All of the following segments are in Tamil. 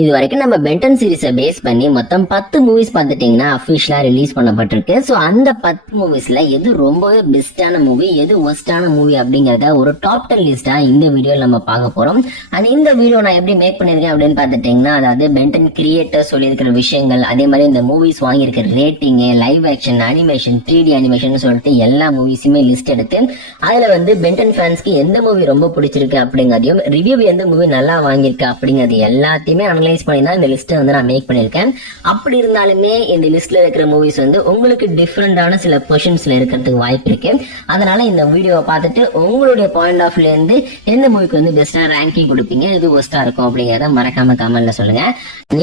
இது வரைக்கும் நம்ம பென்டன் சீரிஸை பேஸ் பண்ணி மொத்தம் 10 மூவிஸ் பார்த்துட்டீங்கன்னா அஃபிஷியலா ரிலீஸ் பண்ணப்பட்டிருக்கு. ஸோ அந்த 10 மூவிஸ்ல எது ரொம்பவே பெஸ்டான மூவி, எது ஒஸ்டான மூவி அப்படிங்கறத ஒரு டாப் 10 லிஸ்டா இந்த வீடியோல நம்ம பார்க்க போறோம். அண்ட் இந்த வீடியோ நான் எப்படி மேக் பண்ணிருக்கேன் அப்படின்னு பார்த்துட்டீங்கன்னா, அதாவது பென்டன் கிரியேட்டர் சொல்லியிருக்கிற விஷயங்கள், அதே மாதிரி இந்த மூவிஸ் வாங்கியிருக்கிற rating, live action, animation, 3D animation சொல்லிட்டு எல்லா மூவிஸுமே லிஸ்ட் எடுத்து அதுல வந்து பென்டன் ஃபேன்ஸ்க்கு எந்த மூவி ரொம்ப பிடிச்சிருக்கு அப்படிங்கறதையும், ரிவ்யூ எந்த மூவி நல்லா வாங்கியிருக்கு அப்படிங்கிறது எல்லாத்தையுமே அனலைஸ் பண்ணி தான் இந்த லிஸ்ட்டை வந்து நான் மேக் பண்ணியிருக்கேன். அப்படி இருந்தாலுமே இந்த லிஸ்ட்ல இருக்கிற மூவிஸ் வந்து உங்களுக்கு டிஃப்ரெண்டான சில பொசிஷன்ஸ்ல இருக்கிறதுக்கு வாய்ப்பு இருக்கு. அதனால இந்த வீடியோவை பார்த்துட்டு உங்களுடைய பாயிண்ட் ஆஃப் வியூல இருந்து எந்த மூவிக்கு வந்து பெஸ்டா ரேங்கிங் கொடுப்பீங்க, இது ஒஸ்டா இருக்கும் அப்படிங்கறத மறக்காம கமெண்ட்ல சொல்லுங்க.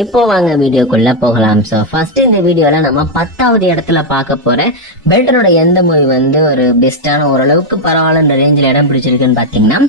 இப்போ வாங்க வீடியோக்குள்ள போகலாம். ஸோ ஃபர்ஸ்ட் இந்த வீடியோல நம்ம 10வது இடத்துல பார்க்க போற பென்டனோட எந்த மூவி வந்து ஒரு பெஸ்டான ஓரளவுக்கு பரவாயில்ல ரேஞ்சில் இடம் பிடிச்சிருக்குன்னு பாத்தீங்கன்னா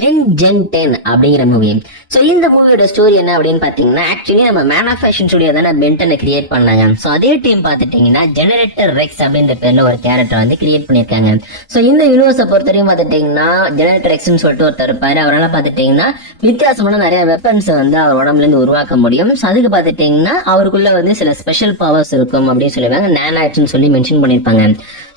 பென் ஜென் 10 அப்படிங்கிற மூவி. ஸோ இந்த மூவியோட ஸ்டோரி என்ன அப்படின்னு பாத்தீங்கன்னா, ஆக்சுவலி நம்ம மேன் ஆஃப் ஃபேஷன் ஸ்டுடியோ தானே பென்டனை கிரியேட் பண்ணாங்க. ஸோ அதே டீம் பாத்துட்டீங்கன்னா ஜெனரேட்டர் ரெக்ஸ் அப்படின்ற பேர்ல ஒரு கேரக்டர் வந்து கிரியேட் பண்ணிருக்காங்க. ஸோ இந்த யூனிவர்ஸை பொறுத்தவரையும் பாத்துட்டீங்கன்னா ஜெனரேட்டர் ரெக்ஸ்னு சொல்லிட்டு ஒருத்தர் இருப்பாரு. அவரால் பாத்துட்டீங்கன்னா வித்தியாசமான நிறைய வெப்பன்ஸ் வந்து அவர் உடம்புல இருந்து உருவாக்க முடியும். ஸோ அதுக்கு பாத்துட்டீங்கன்னா அவருக்குள்ள வந்து சில ஸ்பெஷல் பவர்ஸ் இருக்கும் அப்படின்னு சொல்லுவாங்க, நானாய்ட்ஸ்னு சொல்லி மென்ஷன் பண்ணிருப்பாங்க.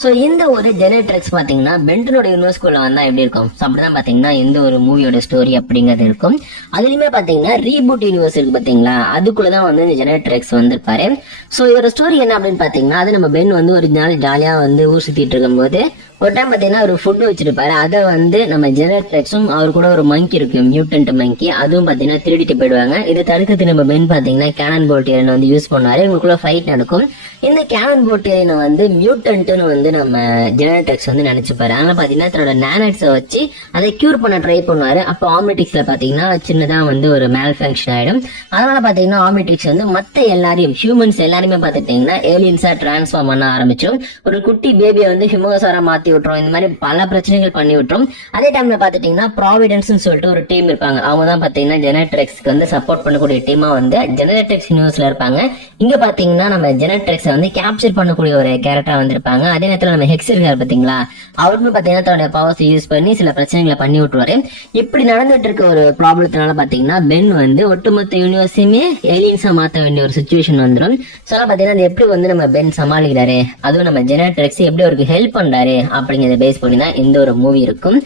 ஸோ இந்த ஒரு ஜெனரேட்டர் ரெக்ஸ் பாத்தீங்கன்னா பென்டனோட யூனிவர்ஸ்குள்ள வந்தா எப்படி இருக்கும், அப்படிதான் பாத்தீங்கன்னா இந்த ஒரு மூவியோட ஸ்டோரி அப்படிங்கிறது இருக்கும். அதுலயுமே பாத்தீங்கன்னா ரீபூட் யூனிவர்ஸ் இருக்கு பாத்தீங்களா, அதுக்குள்ளதான் வந்து இந்த ஜெனரேட்டர் எக்ஸ் வந்திருப்பாரு. சோ இவரோட ஸ்டோரி என்ன அப்படின்னு பாத்தீங்கன்னா, அது நம்ம பென் வந்து ஒரு நாள் ஜாலியா வந்து ஊர் சுத்திட்டு இருக்கும் போது ஒரு டைம் பாத்தீங்கன்னா ஒரு ஃபுட் வச்சிருப்பாரு. அதை வந்து நம்ம ஜெனரேட்டர் எக்ஸும் அவர் கூட ஒரு மங்கி இருக்கு, மியூட்டன்ட் மங்கி, அதுவும் பாத்தீங்கன்னா திருடிட்டு போயிடுவாங்க. இதை தடுக்கிறது நம்ம பென் பாத்தீங்கன்னா கேனன் போல்ட் வந்து யூஸ் பண்ணுவாரு. இவங்களுக்குள்ள ஃபைட் நடக்கும். இந்த கேனன் போல்ட் வந்து மியூட்டன்ட்னு வந்து நம்ம ஜெனரேட்டர் எக்ஸ் வந்து நினைச்சுப்பாரு. அதனால பாத்தீங்கன்னா தன்னோட நானட்ஸை வச்சு அதை கியூர் பண்ண ட்ரை பண்ணுவாரு. அப்போ ஆம்னிட்ரிக்ஸ்ல பாத்தீங்கன்னா சின்னதா வந்து ஒரு மேல் ஃபங்க்ஷன் ஆயிடும். அதனால பாத்தீங்கன்னா ஆம்னிட்ரிக்ஸ் வந்து மத்த எல்லாரையும் ஹியூமன்ஸ் எல்லாருமே பாத்துட்டீங்கன்னா ஏலியன்ஸா டிரான்ஸ்ஃபார்ம் பண்ண ஆரம்பிச்சோம். ஒரு குட்டி பேபியை வந்து ஹியூமன்ஸாரா மாத்தி விட்டுரும். இந்த மாதிரி பல பிரச்சனைகள் பண்ணி விட்டுரும். அதே டைம்ல பாத்துட்டீங்கன்னா ப்ராவிடன்ஸ் சொல்லிட்டு ஒரு டீம் இருப்பாங்க. அவங்க தான் பாத்தீங்கன்னா ஜெனரேட்டர் எக்ஸ்க்கு வந்து சப்போர்ட் பண்ணக்கூடிய டீமா வந்து ஜெனரேட்டர் எக்ஸ் யூனிவர்ஸ்ல இருப்பாங்க. இங்க பாத்தீங்கன்னா நம்ம ஜெனரேட்டர் எக்ஸ் வந்து கேப்சர் பண்ணக்கூடிய ஒரு கேரக்டரா வந்திருப்பாங்க. அதே நேரத்துல நம்ம ஹெக்ஸ் இருக்காரு பாத்தீங்களா, அவருமே பாத்தீங்கன்னா தன்னோட பவர்ஸ் யூஸ் பண்ணி சில பிரச்சனைகளை பண்ணி விட்டுருவாரு. இப்படி நடந்துட்டு இருக்க ஒரு ப்ராப்ளத்தினால பாத்தீங்கன்னா பென் வந்து ஒட்டுமொத்த யூனிவர்ஸையுமே ஏலியன்ஸா மாத்த வேண்டிய ஒரு சிச்சுவேஷன் வந்துடும். ஸோ பாத்தீங்கன்னா அது எப்படி வந்து நம்ம பென் சமாளிக்கிறாரு, அதுவும் நம்ம ஜெனரேட்டர் எக்ஸ் எப்படி அவருக்கு ஹெல்ப் பண்றாரு அப்படிங்கறத பேஸ் பண்ணி தான் இந்த ஒரு மூவி இருக்கும்.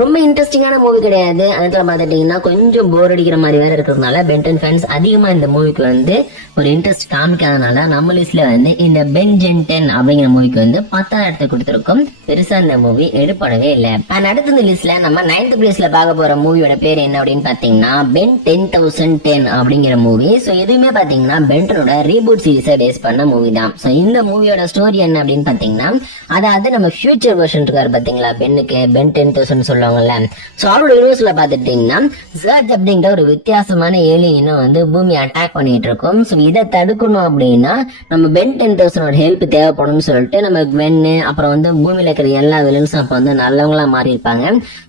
ரொம்ப இன்ட்ரெஸ்டிங்கான மூவி கிடையாது. அதுல பாத்துட்டீங்கன்னா கொஞ்சம் போர் அடிக்கிற மாதிரி வேற இருக்கிறதுனால பென்டன் ஃபேன்ஸ் அதிகமா இந்த மூவிக்கு வந்து ஒரு இன்ட்ரெஸ்ட் காமிக்காதனால நம்ம லிஸ்ட்ல வந்து இந்த பென் ஜென் 10 அப்படிங்கிற மூவிக்கு வந்து 10வது இடத்தை கொடுத்திருக்கோம். பெருசா இந்த மூவி எடுப்படவே இல்லை. அடுத்த இந்த லிஸ்ட்ல நம்ம 9th பிளேஸ்ல பார்க்க போற மூவியோட பேர் என்ன அப்படின்னு பாத்தீங்கன்னா பென் 10,010 அப்படிங்கிற மூவி. ஸோ எதுவுமே பாத்தீங்கன்னா பென்டனோட ரீபூட் சீரிஸை பேஸ் பண்ண மூவி தான். ஸோ இந்த மூவியோட ஸ்டோரி என்ன அப்படின்னு பாத்தீங்கன்னா, அதாவது நம்ம ஃபியூச்சர் வெர்ஷன் இருக்காரு பாத்தீங்களா பென்னுக்கு, பென் 10,000 சொல்லுவாங்கல்ல. சோ அவரோட யூனிவர்ஸ்ல பாத்துட்டீங்கன்னா சர்ஜ் அப்படிங்கிற ஒரு வித்தியாசமான ஏலியன் வந்து பூமி அட்டாக் பண்ணிட்டு இருக்கும். சோ இதை தடுக்கணும் அப்படின்னா நம்ம பென் 10,000 ஹெல்ப் தேவைப்படும் சொல்லிட்டு நம்ம பென் அப்புறம் வந்து பூமியில இருக்கிற எல்லா வில்லன்ஸும் அப்ப வந்து நல்லவங்களா மாறி இருப்பாங்க.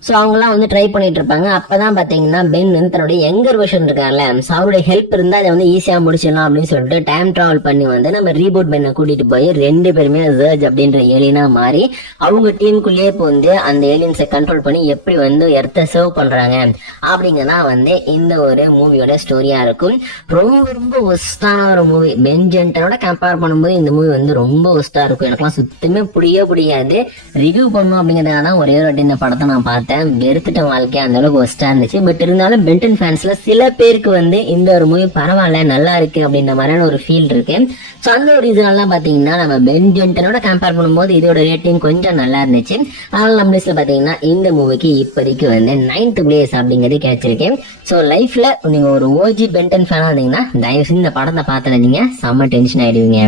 சோ அவங்கலாம் வந்து ட்ரை பண்ணிட்டு இருப்பாங்க. அப்பதான் பாத்தீங்கன்னா பென் வந்து தன்னுடைய யங்கர் வெர்ஷன் இருக்காங்கல்ல, அவருடைய ஹெல்ப் இருந்தா அதை வந்து ஈஸியா முடிச்சிடலாம் அப்படின்னு சொல்லிட்டு டைம் டிராவல் பண்ணி வந்து நம்ம ரீபூட் பென்னை கூட்டிட்டு போய் 2 பேருமே சர்ஜ் அப்படின்ற ஏலியனா மாறி அவங்க டீமுக்குள்ளேயே வந்து அந்த ஏலியன்ஸை கண்ட்ரோல் பண்ணி எப்படி வந்து எர்த்தை சர்வ் பண்றாங்க அப்படிங்கறதா வந்து இந்த ஒரு மூவியோட ஸ்டோரியா இருக்கும். ரொம்ப ரொம்ப ஒஸ்டான ஒரு மூவி. பென் ஜென் 10 கம்பேர் பண்ணும்போது இந்த மூவி வந்து ரொம்ப ஒஸ்டா இருக்கும். எனக்குலாம் சுத்தமே பிடிக்காது. ரிவ்யூ பண்ணணும் அப்படிங்கறதுக்காக தான் ஒரே ஒரு இந்த படத்தை நான் பார்த்தேன். வெறுத்துட்ட வாழ்க்கை அந்த அளவுக்கு ஒஸ்டா இருந்துச்சு. பட் இருந்தாலும் பென்டன் ஃபேன்ஸ்ல சில பேருக்கு வந்து இந்த ஒரு மூவி பரவாயில்ல, நல்லா இருக்கு அப்படின்ற மாதிரியான ஒரு ஃபீல் இருக்கு. ஸோ அந்த ஒரு இதெல்லாம் பாத்தீங்கன்னா நம்ம பென் ஜென் 10 கம்பேர் பண்ணும்போது இதோட ரேட்டிங் கொஞ்சம் நல்லா இருந்துச்சு. அதனால நம்ம லிஸ்ட்ல பாத்தீங்கன்னா இந்த மூவிக்கு இப்போதைக்கு வந்து 9th பிளேஸ் அப்படிங்கிறது கிடைச்சிருக்கு. ஸோ லைஃப்ல நீங்க ஒரு ஓஜி பென்டன் ஃபேனா இருந்தீங்கன்னா தயவு செஞ்சு இந்த படத்தை பார்த்துருந்தீங்க, செம்ம டென்ஷன் ஆயிடுவீங்க.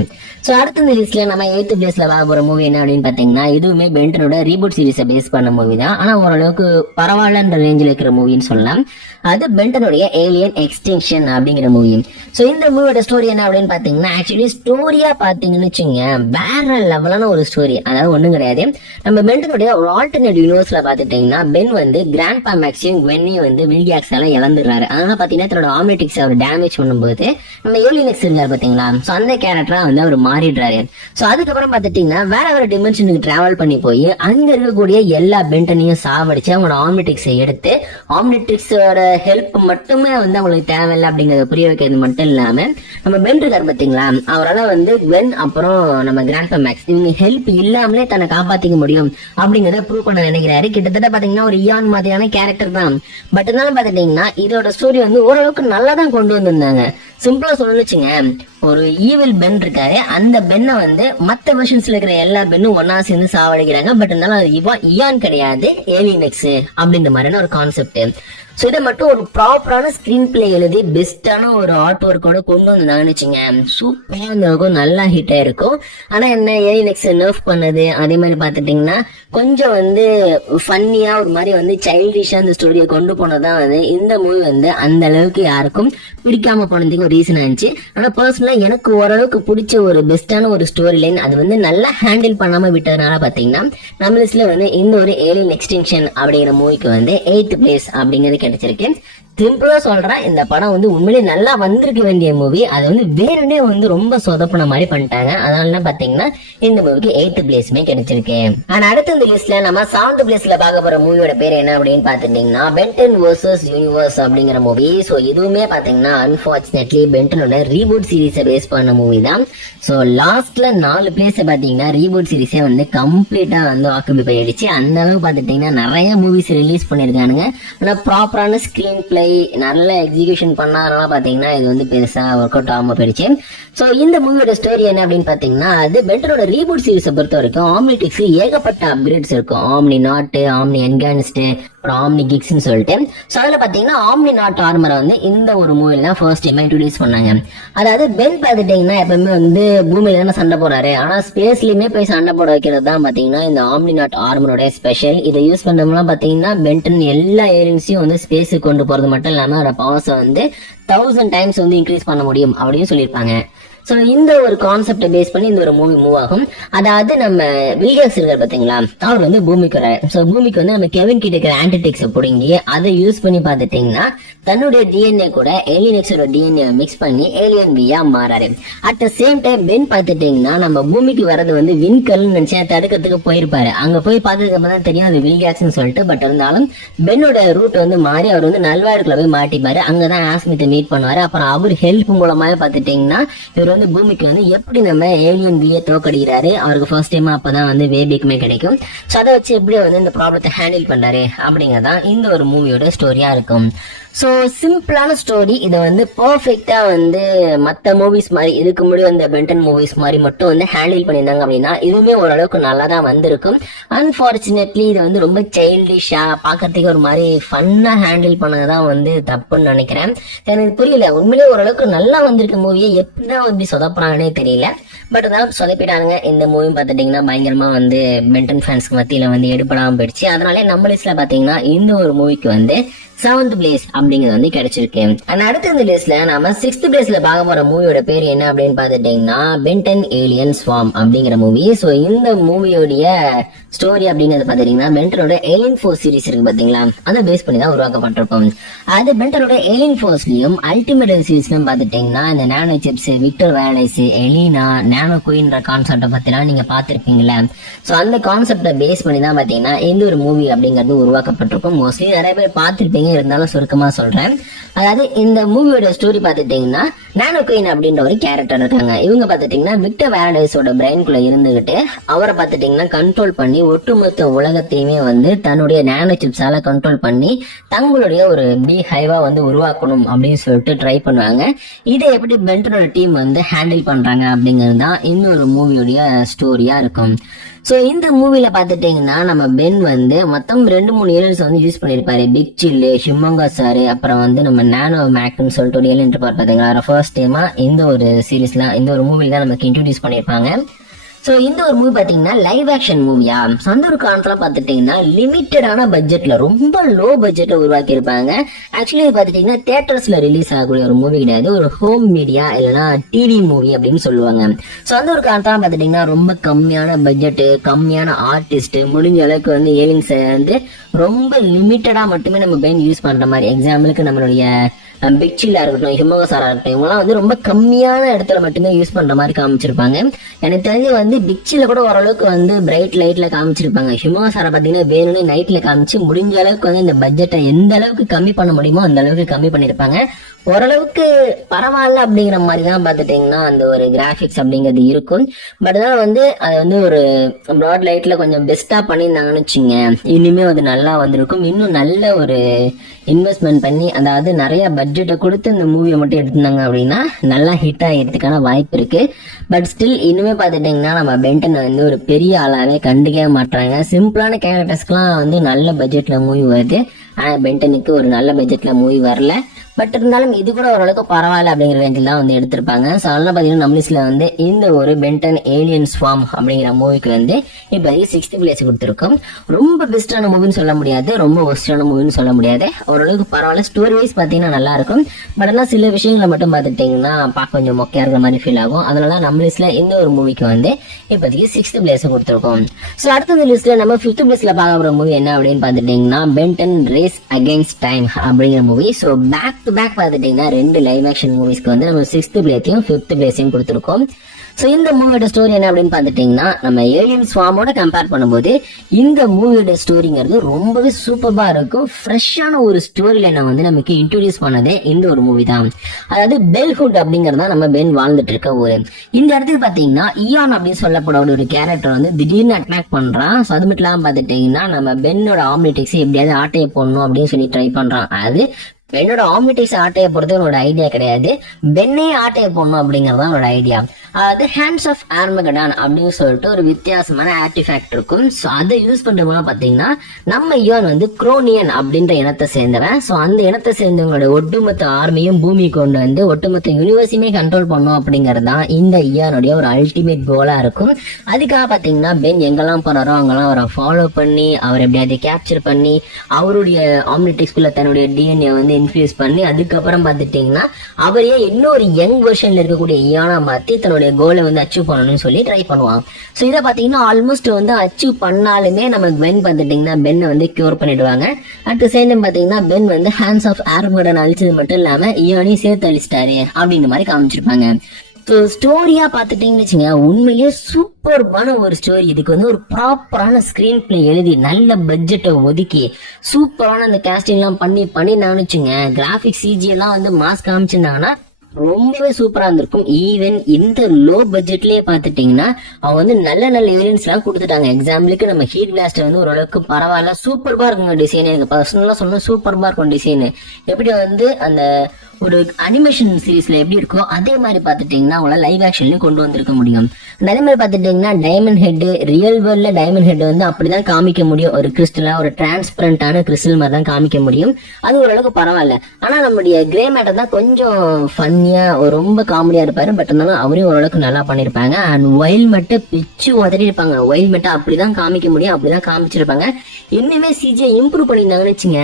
ஸோ அடுத்த இந்த லிஸ்ட்ல நம்ம 8th பிளேஸ்ல பார்க்க போற மூவி என்ன அப்படின்னு பாத்தீங்கன்னா, இதுவுமே பென்டனோட ரீபூட் சீரிஸை பேஸ் பண்ண மூவி தான். ஆனா ஓரளவுக்கு பரவாயில்லன்ற ரேஞ்சில் இருக்கிற மூவின்னு சொல்லலாம். அது பென்டனுடைய ஏலியன் எக்ஸ்டிங்ஷன் அப்படிங்கிற மூவி. சோ இந்த மூவியோட ஸ்டோரி என்ன அப்படின்னு பாத்தீங்கன்னா, ஆக்சுவலி ஸ்டோரியா பாத்தீங்கன்னு வச்சுங்க வேற லெவலான ஒரு ஸ்டோரி. அதாவது ஒண்ணும் கிடையாது, நம்ம பென்டனுடைய ஒரு ஆல்டர்னேட் யூனிவர்ஸ்ல பாத்துட்டீங்கன்னா பென் வந்து கிராண்ட் பா மேக்ஸையும் குவென்னையும் வந்து வில்டியாக்ஸால இழந்துடுறாரு. அதனால பாத்தீங்கன்னா தன்னோட ஆம்னிட்ரிக்ஸ் அவர் டேமேஜ் பண்ணும்போது நம்ம ஏலியனெக்ஸ் இருக்காரு பாத்தீங்களா, சோ அந்த கேரக்டரா வந்து அவர் மாறிடுறாரு. சோ அதுக்கப்புறம் பாத்துட்டீங்கன்னா வேற டிமென்ஷனுக்கு டிராவல் பண்ணி போய் அங்க இருக்கக்கூடிய எல்லா பென்டனையும் சாவடிச்சு அவங்களோட ஆம்னிட்ரிக்ஸை எடுத்து ஆம்னிட்ரிக்ஸோட ஹெல்ப் மட்டுமே வந்து அவங்களுக்கு தேவையில்லை அப்படிங்கறத புரிய வைக்கிறது மட்டும் இல்லாம நம்ம பென் இருக்காரு பாத்தீங்களா, அவரால் வந்து குவென் அப்புறம் நம்ம கிராண்ட் பா மேக்ஸ் இவங்க ஹெல்ப் இல்லாமலே தன்னை காப்பாத்திக்க முடியும் அப்படிங்கறத ப்ரூவ் பண்ண நினைக்கிறாரு. கிட்டத்தட்ட பாத்தீங்கன்னா ஒரு இயான் மாதிரியான கேரக்டர் தான். பட் இருந்தாலும் பாத்துட்டீங்கன்னா இதோட ஸ்டோரி வந்து ஓரளவுக்கு நல்லா தான் கொண்டு வந்திருந்தாங்க. சிம்பிளா சொல்லுச்சுங்க, ஒரு ஈவில் பென் இருக்காரு, அந்த பென்னை வந்து மத்த வெர்ஷன்ஸ்ல இருக்கிற எல்லா பென்னும் ஒன்னா சேர்ந்து சாவடிக்கிறாங்க. பட் இருந்தாலும் அது இயான் கிடையாது, ஏலியனெக்ஸ் அப்படின்ற மாதிரியான ஒரு கான்செப்ட். சோ இதை மட்டும் ஒரு ப்ராப்பரான ஸ்கிரீன் பிளே எழுதி பெஸ்டான ஒரு ஆர்ட் ஒர்க்கோட கொண்டு வந்து நினைச்சுங்க, சூப்பரா இருக்கும், நல்லா ஹிட் ஆயிருக்கும். ஆனா என்ன ஏலியனெக்ஸ் நர்ஃப் பண்ணது, அதே மாதிரி பாத்துட்டீங்கன்னா கொஞ்சம் வந்து ஃபன்னியா ஒரு மாதிரி வந்து சைல்டிஷா இந்த ஸ்டோரியை கொண்டு போனதான் வந்து இந்த மூவி வந்து அந்த அளவுக்கு யாருக்கும் பிடிக்காம போனதுக்கு ஒரு ரீசன் ஆச்சு. ஆனா பர்சனலா எனக்கு ஓரளவுக்கு பிடிச்ச ஒரு பெஸ்டான ஒரு ஸ்டோரி லைன் அது வந்து நல்லா ஹேண்டில் பண்ணாம விட்டதுனால பாத்தீங்கன்னா நம்ம லிஸ்ட்ல வந்து இந்த ஒரு ஏலியன் எக்ஸ்டிங்ஷன் அப்படிங்கிற மூவிக்கு வந்து 8th பிளேஸ் அப்படிங்கிறது கிடைச்சிருக்கு. சிம்பிளா சொல்றேன், இந்த படம் வந்து உண்மையிலேயே நல்லா வந்திருக்க வேண்டிய மூவி, அது வந்து வேறே வந்து ரொம்ப சொதப்பின மாதிரி பண்ணிட்டாங்க. அதனால பாத்தீங்கன்னா இந்த மூவிக்கு 8th பிளேஸ்மே கிடைச்சிருக்கு. ஆனா அடுத்த இந்த லிஸ்ட்ல நம்ம 7th பிளேஸ்ல பார்க்க போற மூவியோட பேர் என்ன அப்படின்னு பாத்துட்டீங்கன்னா பென்டன் வர்சஸ் யூனிவர்ஸ் அப்படிங்கிற மூவி. சோ இதுவுமே பாத்தீங்கன்னா அன்பார்ச்சுனேட்லி பென்டனோட ரீபூட் சீரீஸை பேஸ் பண்ண மூவி தான். சோ லாஸ்ட்ல 4 பிளேஸ் பாத்தீங்கன்னா ரீபூட் சீரீஸே வந்து கம்ப்ளீட்டா வந்து ஆக்குபை பண்ணிடுச்சு. அந்த அளவு பாத்துட்டீங்கன்னா நிறைய மூவிஸ் ரிலீஸ் பண்ணிருக்கானுங்க. ஆனா ப்ராப்பரான ஸ்கிரீன் பிளே நல்ல எக்ஸிகியூஷன் பண்ணாதனால பாத்தீங்கன்னா இது வந்து பெருசா ஒர்க் அவுட் ஆகாம போயிடுச்சு. சோ இந்த மூவியோட ஸ்டோரி என்ன அப்படின்னு பாத்தீங்கன்னா அது பென்டனோட ரீபூட் சீரிஸை பொறுத்த வரைக்கும் ஆம்னிட்ரிக்ஸ் ஏகப்பட்ட அப்கிரேட்ஸ் இருக்கும். ஆம்னி நாட், ஆம்னி என்கான்ஸ்ட், அப்புறம் ஆம்னி கிக்ஸ்ன்னு சொல்லிட்டு. சோ அதுல பாத்தீங்கன்னா ஆம்னி நாட் ஆர்மரை வந்து இந்த ஒரு மூவில தான் ஃபர்ஸ்ட் டைம் இன்ட்ரோடியூஸ் பண்ணாங்க. அதாவது பென் பாத்துட்டீங்கன்னா எப்பவுமே வந்து பூமியில தானே சண்டை போறாரு, ஆனா ஸ்பேஸ்லயுமே போய் சண்டை போட வைக்கிறது தான் பாத்தீங்கன்னா இந்த ஆம்னி நாட் ஆர்மரோட ஸ்பெஷல். இதை யூஸ் பண்ணோம்னா பாத்தீங்கன்னா பென்டன் எல்லா ஏலியன்ஸையும் வந்து ஸ்பேஸுக்கு கொண்டு போறது மட்டும் இல்லாம அதோட பவர்ஸை வந்து 1000 டைம்ஸ் வந்து இன்க்ரீஸ் பண்ண முடியும் அப்படின்னு சொல்லியிருப்பாங்க. சோ இந்த ஒரு கான்செப்டை பேஸ் பண்ணி இந்த ஒரு மூவி மூவ் ஆகும். அதாவது நம்ம வில்லியம்ஸ் இருக்காரு பாத்தீங்களா, அவர் வந்து பூமிக்கு வர. சோ பூமிக்கு வந்து நம்ம கெவின் கிட்ட இருக்கிற ஆன்டிடெக்ஸை பிடுங்கி அதை யூஸ் பண்ணி பாத்துட்டீங்கன்னா தன்னுடைய டிஎன்ஏ கூட ஏலியனெக்ஸோட டிஎன்ஏ மிக்ஸ் பண்ணி ஏலியன் வியா மாறாரு. At the same time Ben பாத்துட்டீங்கன்னா நம்ம பூமிக்கு வரது வந்து விண்கல்னு நினைச்சா தடுக்கிறதுக்கு போயிருப்பாரு. அங்க போய் பார்த்ததுக்கு அப்புறம் தான் தெரியும் அது வில்லியாக்ஸ்னு சொல்லிட்டு. பட் இருந்தாலும் பென்னோட ரூட் வந்து மாறி அவர் வந்து நல்வாழ்க்குள்ள போய் மாட்டிப்பாரு. அங்கதான் ஆஸ்மித்தை மீட் பண்ணுவாரு. அப்புறம் அவர் ஹெல்ப் மூலமாக பாத்துட்டீங்கன்னா இவர் வந்து பூமிக்கு வந்து எப்படி நம்ம ஏலியன் வியை தோக்கடிக்கிறாரு, அவருக்கு ஃபர்ஸ்ட் டைம் அப்பதான் வந்து வேபிக்குமே கிடைக்கும். சோ அதை வச்சு எப்படி வந்து இந்த ப்ராப்ளத்தை ஹேண்டில் பண்றாரு அப்படிங்கறதான் இந்த ஒரு மூவியோட ஸ்டோரியா இருக்கும். சோ சிம்பிளான ஸ்டோரி. இதை வந்து பர்ஃபெக்டா வந்து மத்த மூவிஸ் மாதிரி இதுக்கு முன்னாடி அந்த பென்டன் மூவிஸ் மாதிரி மட்டும் வந்து ஹேண்டில் பண்ணியிருந்தாங்க அப்படின்னா இதுவுமே ஓரளவுக்கு நல்லா தான் வந்திருக்கும். அன்பார்ச்சுனேட்லி இதை வந்து ரொம்ப சைல்டிஷா பாக்கிறதுக்கு ஒரு மாதிரி ஃபன்னா ஹேண்டில் பண்ணதான் வந்து தப்புன்னு நினைக்கிறேன். எனக்கு புரியல, உண்மையிலேயே ஓரளவுக்கு நல்லா வந்திருக்க மூவியை எப்படிதான் வந்து சொதப்புறாங்கன்னே தெரியல. பட் அதான் சொதப்பிட்டானுங்க. இந்த மூவி பாத்துட்டீங்கன்னா பயங்கரமா வந்து பென்டன் ஃபேன்ஸ்க்கு மத்தியில வந்து எடுப்படாம போயிடுச்சு. அதனால நம்ம லிஸ்ட்ல பாத்தீங்கன்னா இந்த ஒரு மூவிக்கு வந்து 7th பிளேஸ் அப்படிங்கிறது வந்து கிடைச்சிருக்கு. ஆனா அடுத்த இந்த லிஸ்ட்ல நம்ம 6th பிளேஸ்ல பார்க்க போற மூவியோட பேர் என்ன அப்படின்னு பாத்துட்டீங்கன்னா பென்டன் ஏலியன் ஸ்வார்ம் அப்படிங்கிற மூவி. சோ இந்த மூவியோடைய ஸ்டோரி அப்படிங்கறது பாத்தீங்கன்னா பென்டனோட ஏலியன் ஃபோர்ஸ் சீரிஸ் இருக்கு பாத்தீங்களா, அதை பேஸ் பண்ணி தான் உருவாக்கப்பட்டிருக்கும். அது பென்டனோட ஏலியன் ஃபோர்ஸ்லயும் அல்டிமேட் சீரிஸ்லயும் பாத்துட்டீங்கன்னா இந்த நானோ சிப்ஸ், விக்டர் வேலைஸ், எலினா, நானோ குயின்ற கான்செப்டை பத்திலாம் நீங்க பாத்திருப்பீங்களா. சோ அந்த கான்செப்டை பேஸ் பண்ணி தான் பாத்தீங்கன்னா இந்த ஒரு மூவி அப்படிங்கிறது உருவாக்கப்பட்டிருக்கும். மோஸ்ட்லி நிறைய பேர் பார்த்திருப்பீங்க, இருந்தாலும் சுருக்கமா சொல்றேன். அதாவது இந்த மூவியோட ஸ்டோரி பாத்துட்டீங்கன்னா நானோ குயின் அப்படின்ற ஒரு கேரக்டர் இருக்காங்க. இவங்க பாத்துட்டீங்கன்னா விக்டர் வேலடைஸோட பிரெயின்குள்ள இருந்துகிட்டு அவரை பாத்துட்டீங்கன்னா கண்ட்ரோல் பண்ணி ஒட்டுமொத்த உலகத்தையுமே வந்து தன்னுடைய நானோ சிப்ஸால கண்ட்ரோல் பண்ணி தங்களுடைய ஒரு பி ஹைவா வந்து உருவாக்கணும் அப்படின்னு சொல்லிட்டு ட்ரை பண்ணுவாங்க. இதை எப்படி பென்டனோட டீம் வந்து ஹேண்டில் பண்றாங்க அப்படிங்கிறது தான் இன்னொரு மூவியோடைய ஸ்டோரியா இருக்கும். சோ இந்த மூவில பாத்துட்டீங்கன்னா நம்ம பென் வந்து மொத்தம் 2-3 ஏலியன்ஸ் வந்து யூஸ் பண்ணிருப்பாரு. பிக் சில்லு, ஹிமங்கா சாரு, அப்புறம் வந்து நம்ம நானோ மேக்னு சொல்லிட்டு ஒரு ஏலியன் இருப்பாரு பாத்தீங்களா. ஃபர்ஸ்ட் டைமா இந்த ஒரு சீரீஸ்ல இந்த ஒரு மூவில தான் நமக்கு இன்ட்ரோடியூஸ் பண்ணிருப்பாங்க. ஸோ இந்த ஒரு மூவி பாத்தீங்கன்னா லைவ் ஆக்ஷன் மூவியா. அந்த ஒரு காலத்துல பாத்துட்டீங்கன்னா லிமிட்டடான பட்ஜெட்ல ரொம்ப லோ பட்ஜெட்ல உருவாக்கி இருப்பாங்க. ஆக்சுவலி பாத்துட்டீங்கன்னா தியேட்டர்ஸ்ல ரிலீஸ் ஆகக்கூடிய ஒரு மூவி கிடையாது, ஒரு ஹோம் மீடியா இல்லைன்னா டிவி மூவி அப்படின்னு சொல்லுவாங்க. ஸோ அந்த ஒரு காலத்துல பாத்துட்டீங்கன்னா ரொம்ப கம்மியான பட்ஜெட், கம்மியான ஆர்டிஸ்ட், முடிஞ்ச அளவுக்கு வந்து ஏலியன்ஸ் வந்து ரொம்ப லிமிட்டடா மட்டுமே நம்ம பெயின் யூஸ் பண்ற மாதிரி. எக்ஸாம்பிளுக்கு நம்மளுடைய பிக்சிலா இருக்கட்டும், ஹிமோகசாரா இருக்கட்டும், இவங்கலாம் வந்து ரொம்ப கம்மியான இடத்துல மட்டுமே யூஸ் பண்ற மாதிரி காமிச்சிருப்பாங்க. எனக்கு தெரிஞ்சு வந்து பிக்சில கூட ஓரளவுக்கு வந்து பிரைட் லைட்ல காமிச்சிருப்பாங்க. ஹிமோகசாரா பாத்தீங்கன்னா வேணும்னு நைட்ல காமிச்சு முடிஞ்ச அளவுக்கு வந்து இந்த பட்ஜெட்டை எந்த அளவுக்கு கம்மி பண்ண முடியுமோ அந்த அளவுக்கு கம்மி பண்ணிருப்பாங்க. ஓரளவுக்கு பரவாயில்ல அப்படிங்கிற மாதிரி தான் பாத்துட்டீங்கன்னா அந்த ஒரு கிராபிக்ஸ் அப்படிங்கிறது இருக்கும். பட் தான் வந்து அது வந்து ஒரு ப்ராட் லைட்ல கொஞ்சம் பெஸ்டா பண்ணியிருந்தாங்கன்னு வச்சுங்க, இனிமே அது நல்லா வந்திருக்கும். இன்னும் நல்ல ஒரு இன்வெஸ்ட்மெண்ட் பண்ணி, அதாவது நிறைய பட்ஜெட்டை கொடுத்து இந்த மூவியை மட்டும் எடுத்திருந்தாங்க அப்படின்னா நல்லா ஹிட் ஆகிறதுக்கான வாய்ப்பு இருக்கு. பட் ஸ்டில் இனிமே பாத்துட்டீங்கன்னா நம்ம பென்டனை வந்து ஒரு பெரிய ஆளாவே கண்டுக்கவே மாட்டாங்க. சிம்பிளான கேரக்டர்ஸ்க்குலாம் வந்து நல்ல பட்ஜெட்ல மூவி வருது, ஆனா பென்டனுக்கு ஒரு நல்ல பட்ஜெட்ல மூவி வரல. பட் இருந்தாலும் இது கூட ஓரளவுக்கு பரவாயில்ல அப்படிங்கிற ரேஞ்சில் தான் வந்து எடுத்திருப்பாங்க. ஸோ அதெல்லாம் பார்த்தீங்கன்னா நம்மளிஸ்ல வந்து இந்த ஒரு பென்டன் ஏலியன் ஸ்வார்ம் அப்படிங்கிற மூவிக்கு வந்து இப்போ 6th பிளேஸ் கொடுத்துருக்கோம். ரொம்ப பெஸ்டான மூவின்னு சொல்ல முடியாது, ரொம்ப ஒஸ்டான மூவின்னு சொல்ல முடியாது, ஓரளவுக்கு பரவாயில்ல. ஸ்டோரி வைஸ் பார்த்தீங்கன்னா நல்லா இருக்கும். பட் ஆனால் சில விஷயங்களை மட்டும் பார்த்துட்டிங்கன்னா பார்க்க கொஞ்சம் மொக்கையா இருக்கிற மாதிரி ஃபீல் ஆகும். அதனால நம்ம லிஸ்ட்ல இந்த ஒரு மூவிக்கு வந்து இப்போதைக்கு 6th பிளேஸ் கொடுத்துருக்கோம். ஸோ அடுத்த லிஸ்ட்ல நம்ம 5th பிளேஸ்ல பார்க்க போகிற மூவி என்ன அப்படின்னு பார்த்துட்டிங்கன்னா பென்டன் ரேஸ் அகெயின்ஸ்ட் டைம் அப்படிங்கிற movie. So back to back பார்த்துட்டீங்கன்னா 2 லைவ் ஆக்ஷன் மூவிஸ்க்கு வந்து நம்ம 6th பிளேஸையும் 5th பிளேஸையும் கொடுத்துருக்கோம். ஸோ இந்த மூவியோட ஸ்டோரி என்ன அப்படின்னு பார்த்துட்டீங்கன்னா நம்ம ஏலியன் ஸ்வார்மோட கம்பேர் பண்ணும்போது இந்த மூவியோட ஸ்டோரிங்கிறது ரொம்பவே சூப்பரா இருக்கும். ஃப்ரெஷ்ஷான ஒரு ஸ்டோரி லைனை வந்து நமக்கு இன்ட்ரோடியூஸ் பண்ணதே இந்த ஒரு மூவி தான். அதாவது பெல்ஹுட் அப்படிங்கறத நம்ம பென் வாழ்ந்துட்டு இருக்க ஊரு. இந்த இடத்துக்கு பாத்தீங்கன்னா இயான் அப்படின்னு சொல்லப்பட ஒரு கேரக்டர் வந்து திடீர்னு அட்டாக் பண்றான். ஸோ அது மட்டும் இல்லாம பார்த்துட்டீங்கன்னா நம்ம பென்னோட ஆம்னிடிக்ஸ் எப்படியாவது ஆட்டையை போடணும் அப்படின்னு சொல்லி ட்ரை பண்றான். அது பென்னோட ஆம்னிடிக்ஸ் ஆட்டையை பொறுத்து என்னோட ஐடியா கிடையாது, பென்னே ஆட்டையை போடணும் அப்படிங்கறது அவனோட ஐடியா. அதாவது ஹேண்ட்ஸ் ஆஃப் ஆர்மகடான் அப்படின்னு சொல்லிட்டு ஒரு வித்தியாசமான ஆர்டிஃபேக்ட் இருக்கும். ஸோ அதை யூஸ் பண்றவங்க பாத்தீங்கன்னா நம்ம இயான் வந்து குரோனியன் அப்படின்ற இனத்தை சேர்ந்தவன். ஸோ அந்த இனத்தை சேர்ந்தவங்களோட ஒட்டுமொத்த ஆர்மியும் பூமி கொண்டு வந்து ஒட்டுமொத்த யூனிவர்ஸையுமே கண்ட்ரோல் பண்ணும் அப்படிங்கிறது தான் இந்த இயானுடைய ஒரு அல்டிமேட் கோலா இருக்கும். அதுக்காக பாத்தீங்கன்னா பென் எங்கெல்லாம் போறாரோ அங்கெல்லாம் அவரை ஃபாலோ பண்ணி அவர் எப்படியாவது கேப்சர் பண்ணி அவருடைய ஆம்னிடிக்ஸ்குள்ள தன்னுடைய டிஎன்ஏ வந்து இன்ஃபியூஸ் பண்ணி அதுக்கப்புறம் பாத்துட்டீங்கன்னா அவரையே இன்னொரு யங் வெர்ஷன்ல இருக்கக்கூடிய இயானா மாத்தி தன்னுடைய கோலை வந்து அச்சீவ் பண்ணணும்னு சொல்லி ட்ரை பண்ணுவான். ஸோ இதை பாத்தீங்கன்னா ஆல்மோஸ்ட் வந்து அச்சீவ் பண்ணாலுமே நமக்கு பென் பார்த்துட்டீங்கன்னா பென்னை வந்து கியூர் பண்ணிடுவாங்க. அட் த சேம் டைம் பாத்தீங்கன்னா பென் வந்து ஹேண்ட்ஸ் ஆஃப் ஆர்மகடான் அழிச்சது மட்டும் இல்லாம இயானையும் சேர்த்து அழிச்சிட்டாரு அப்படின்ற மாதிரி காமிச்சிருப்பாங்க. ஸோ ஸ்டோரியா பாத்துட்டீங்கன்னு வச்சுங்க, உண்மையிலேயே சூப்பர்பான ஒரு ஸ்டோரி. இதுக்கு வந்து ஒரு ப்ராப்பரான ஸ்கிரீன் பிளே எழுதி நல்ல பட்ஜெட்டை ஒதுக்கி சூப்பரான அந்த கேஸ்டிங் எல்லாம் பண்ணிருந்தாங்கன்னு வச்சுங்க, கிராபிக்ஸ் சிஜி எல்லாம் வந்து மாஸ் காமிச்சிருந்தாங்கன்னா ரொம்பவே சூப்பரா இருந்திருக்கும். ஈவன் இந்த லோ பட்ஜெட்லயே பாத்துட்டீங்கன்னா அவங்க வந்து நல்ல நல்ல ஏலியன்ஸ் எல்லாம் கொடுத்துட்டாங்க. எக்ஸாம்பிளுக்கு நம்ம ஹீட் பிளாஸ்டர் வந்து ஓரளவுக்கு பரவாயில்ல, சூப்பர்பா இருக்கும் டிசைன். எனக்கு பர்சனலா சொன்னா சூப்பர்பா இருக்கும் டிசைன். எப்படி வந்து அந்த ஒரு அனிமேஷன் சீரீஸ்ல எப்படி இருக்கோ அதே மாதிரி பாத்துட்டீங்கன்னா அவங்கள லைவ் ஆக்ஷன்லயும் கொண்டு வந்திருக்க முடியும். அதே மாதிரி பாத்துட்டீங்கன்னா டைமண்ட் ஹெட், ரியல் வேர்ல்ட்ல டைமண்ட் ஹெட் வந்து அப்படிதான் காமிக்க முடியும். ஒரு கிறிஸ்டலா ஒரு டிரான்ஸ்பரண்டான கிறிஸ்டல் மாதிரி தான் காமிக்க முடியும். அது ஓரளவுக்கு பரவாயில்ல. ஆனா நம்மளுடைய கிரே மேட்டர் தான் கொஞ்சம் ஃபன்னியா ரொம்ப காமெடியா இருப்பாரு. பட் இருந்தாலும் அவரையும் ஓரளவுக்கு நல்லா பண்ணிருப்பாங்க. அண்ட் ஒயில் மட்டும் பிச்சு உதறி இருப்பாங்க. ஒயில் மட்டும் அப்படிதான் காமிக்க முடியும், அப்படிதான் காமிச்சிருப்பாங்க. இன்னுமே சிஜியை இம்ப்ரூவ் பண்ணியிருந்தாங்கன்னு வச்சுங்க,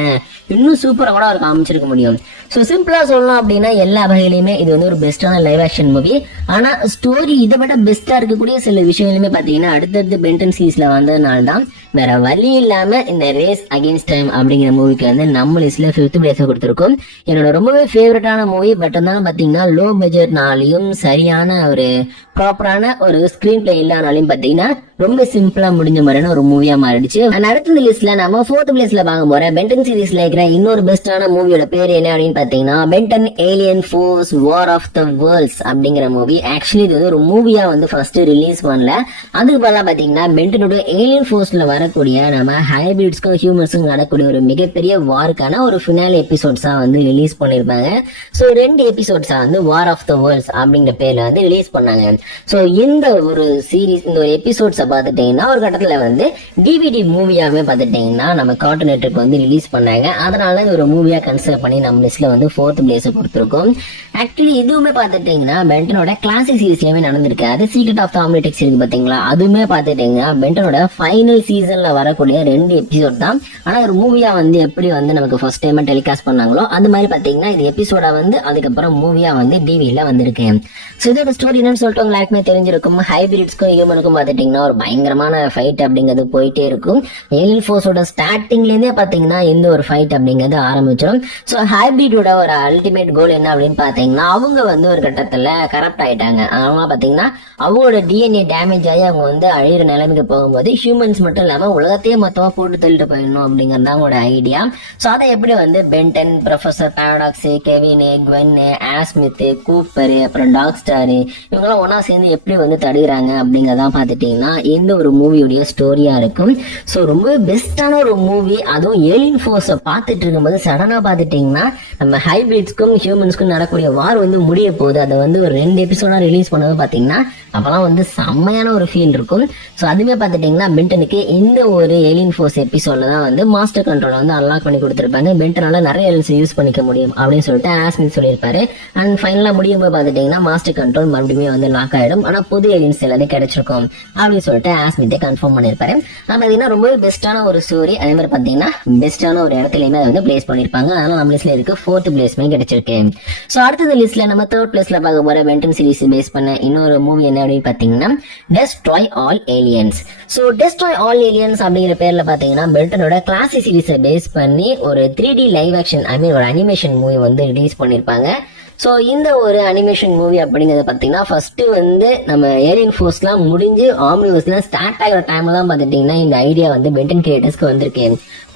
இன்னும் சூப்பரா கூட அவர் காமிச்சிருக்க முடியும். ஸோ சிம்பிளா சொல்லலாம் அப்படின்னா எல்லா வகையிலுமே இது வந்து ஒரு பெஸ்டான லைவ் ஆக்ஷன் மூவி. ஆனா ஸ்டோரி இதை விட பெஸ்டா இருக்கக்கூடிய சில விஷயங்களுமே பாத்தீங்கன்னா அடுத்தடுத்து பென்டன் சீரீஸ்ல வந்ததுனால தான் வேற வழி இல்லாம இந்த ரேஸ் அகெயின்ஸ்ட் டைம் அப்படிங்கிற மூவிக்கு வந்து நம்ம லிஸ்ட்ல 5th பிளேஸ் கொடுத்துருக்கோம். என்னோட ரொம்பவே ஃபேவரட்டான மூவி. பட் இருந்தாலும் பாத்தீங்கன்னா லோ பட்ஜெட்னாலையும் சரியான ஒரு ப்ராப்பரான ஒரு ஸ்கிரீன் பிளே இல்லானாலையும் பாத்தீங்கன்னா ரொம்ப சிம்பிளா முடிஞ்ச மாதிரியான ஒரு மூவியா மாறிடுச்சு. அடுத்த லிஸ்ட்ல நம்ம 4th பிளேஸ்ல பார்க்க போற பென்டன் சீரீஸ்ல இருக்கிற இன்னொரு பெஸ்டான மூவியோட பேர் என்ன அப்படின்னு பாத்தீங்கன்னா Ben Ten alien force war of the worlds அப்படிங்கிற மூவி. ஆக்சுவலி இது வந்து ஒரு மூவியா வந்து ஃபர்ஸ்ட் ரிலீஸ் பண்ணல. அதுக்கு பதிலா பாத்தீங்கன்னா பென்டனோட ஏலியன் ஃபோர்ஸ்ல வர வரக்கூடிய நம்ம ஹைபிரிட்ஸ்க்கும் ஹியூமன்ஸ்க்கும் நடக்கூடிய ஒரு மிகப்பெரிய வாருக்கான ஒரு ஃபினாலே எபிசோட்ஸா வந்து ரிலீஸ் பண்ணிருப்பாங்க. ஸோ 2 எபிசோட்ஸா வந்து வார் ஆஃப் த வேர்ல்ட்ஸ் அப்படிங்கிற பேர்ல வந்து ரிலீஸ் பண்ணாங்க. ஸோ இந்த ஒரு சீரீஸ், இந்த ஒரு எபிசோட்ஸை பார்த்துட்டீங்கன்னா ஒரு கட்டத்துல வந்து டிவிடி மூவியாவே பார்த்துட்டீங்கன்னா நம்ம கார்ட்டூன் நெட்வொர்க் வந்து ரிலீஸ் பண்ணாங்க. அதனால ஒரு மூவியா கன்சிடர் பண்ணி நம்ம லிஸ்ட்ல வந்து 4th பிளேஸ் கொடுத்துருக்கோம். ஆக்சுவலி இதுவுமே பார்த்துட்டீங்கன்னா பென்டனோட கிளாசிக் சீரீஸ்லயுமே நடந்திருக்கு. அது சீக்ரெட் ஆஃப் த ஆம்னிட்ரிக்ஸ் இருக்கு பாத்தீங்களா, அதுவுமே பார்த்துட்டீங்கன்னா பென்டனோட ஃபைனல் சீசன்ல வரக்கூடிய 2 எபிசோட் தான். ஆனா ஒரு மூவியா வந்து எப்படி வந்து நமக்கு ஃபர்ஸ்ட் டைம் டெலிகாஸ்ட் பண்ணாங்களோ அது மாதிரி பாத்தீங்கன்னா இது எபிசோடா வந்து அதுக்கப்புறம் மூவியா வந்து டிவில வந்திருக்கு. ஸோ இதோட ஸ்டோரி என்னன்னு சொல்லிட்டு எல்லாருக்குமே தெரிஞ்சிருக்கும். ஹைபிரிட்ஸ்க்கும் ஹியூமனுக்கும் பார்த்துட்டீங்கன்னா ஒரு பயங்கரமான ஃபைட் அப்படிங்கிறது போயிட்டே இருக்கும். ஏலியன் ஃபோர்ஸோட ஸ்டார்டிங்ல இருந்தே பாத்தீங்கன்னா இந்த ஒரு ஃபைட் அப்படிங்கிறது ஆரம்பிச்சிடும். ஸோ ஹைபிரிடோட ஒரு அல்டிமேட் கோல் என்ன அப்படின்னு பாத்தீங்கன்னா அவங்க வந்து ஒரு கட்டத்துல கரப்ட் ஆயிட்டாங்க. அவங்க பாத்தீங்கன்னா அவங்களோட டிஎன்ஏ டேமேஜ் ஆகி அவங்க வந்து அழியிற நிலைமைக்கு போகும்போது ஹியூமன்ஸ் மட்டும் இல்லாம உலகத்தையே மொத்தமா போட்டு தள்ளிட்டு போயிடணும் அப்படிங்கிறது அவங்களோட ஐடியா. ஸோ அதை எப்படி வந்து Ben ten, professor Paradox, Kevin, Gwen, Azmuth, Cooper, அப்புறம் டாக் ஸ்டார் இவங்கெல்லாம் ஒன்னா சேர்ந்து எப்படி வந்து தடுக்கிறாங்க அப்படிங்கறதான் பாத்துட்டீங்கன்னா இந்த ஒரு மூவியோடைய ஸ்டோரியா இருக்கும். ஸோ ரொம்ப பெஸ்டான ஒரு மூவி. அதுவும் ஏலியன் ஃபோர்ஸ் பார்த்துட்டு இருக்கும்போது சடனா பாத்துட்டீங்கன்னா நம்ம ஹைபிரிட்ஸ்க்கும் ஹியூமன்ஸ்க்கும் நடக்கூடிய வார் வந்து முடிய போகுது. அதை வந்து ஒரு 2 எபிசோடா ரிலீஸ் பண்ணது பாத்தீங்கன்னா அப்பெல்லாம் வந்து செம்மையான ஒரு ஃபீல் இருக்கும். ஸோ அதுவே பார்த்துட்டீங்கன்னா பென்டனுக்கு இந்த ஒரு ஏலியன் ஃபோர்ஸ் எபிசோட்ல தான் வந்து மாஸ்டர் கண்ட்ரோலை வந்து அன்லாக் பண்ணி கொடுத்துருப்பாங்க. பென்டனால நிறைய எலிமெண்ட்ஸ் யூஸ் பண்ணிக்க முடியும் அப்படின்னு சொல்லிட்டு ஆஸ்மித் சொல்லியிருப்பாரு. அண்ட் ஃபைனலா முடியும் போது பார்த்துட்டீங்கன்னா மாஸ்டர் கண்ட்ரோல் மறுபடியும் வந்து லாக் ஆயிடும். ஆனா புது எலிமெண்ட்ஸ் எல்லாமே கிடைச்சிருக்கும் அப்படின்னு சொல்லிட்டு ஆஸ்மித்தே கன்ஃபார்ம் பண்ணியிருப்பாரு. அது பார்த்தீங்கன்னா ரொம்பவே பெஸ்டான ஒரு ஸ்டோரி. அதே மாதிரி பார்த்தீங்கன்னா பெஸ்டான ஒரு இடத்துலயுமே அதை வந்து பிளேஸ் பண்ணிருப்பாங்க. அதனால நம்ம லிஸ்ட்ல இருக்கு 4th பிளேஸ்மே கிடைச்சிருக்கு. ஸோ அடுத்தது லிஸ்ட்ல நம்ம 3rd பிளேஸ்ல பார்க்க போற பென்டன் சீரிஸ் பேஸ் பண்ண இன்னொரு மூவி என்ன அப்படின்னு பாத்தீங்கன்னா destroy all aliens. So destroy all aliens அப்படிங்கிற பேர்ல பாத்தீங்கன்னா பென்டனோட கிளாசிக் சீரிஸை பேஸ் பண்ணி ஒரு 3D லைவ் ஆக்ஷன் ஒரு அனிமேஷன் மூவி வந்து ரிலீஸ் பண்ணிருப்பாங்க. ஸோ இந்த ஒரு அனிமேஷன் மூவி அப்படிங்கிறத பார்த்தீங்கன்னா ஃபர்ஸ்ட் வந்து நம்ம ஏலியன் ஃபோர்ஸ்லாம் முடிஞ்சு ஆம்னிவர்ஸ்லாம் ஸ்டார்ட் ஆகிற டைம்ல தான் பார்த்துட்டிங்கன்னா இந்த ஐடியா வந்து பென்டன் கிரியேட்டர்ஸ்க்கு வந்திருக்கு.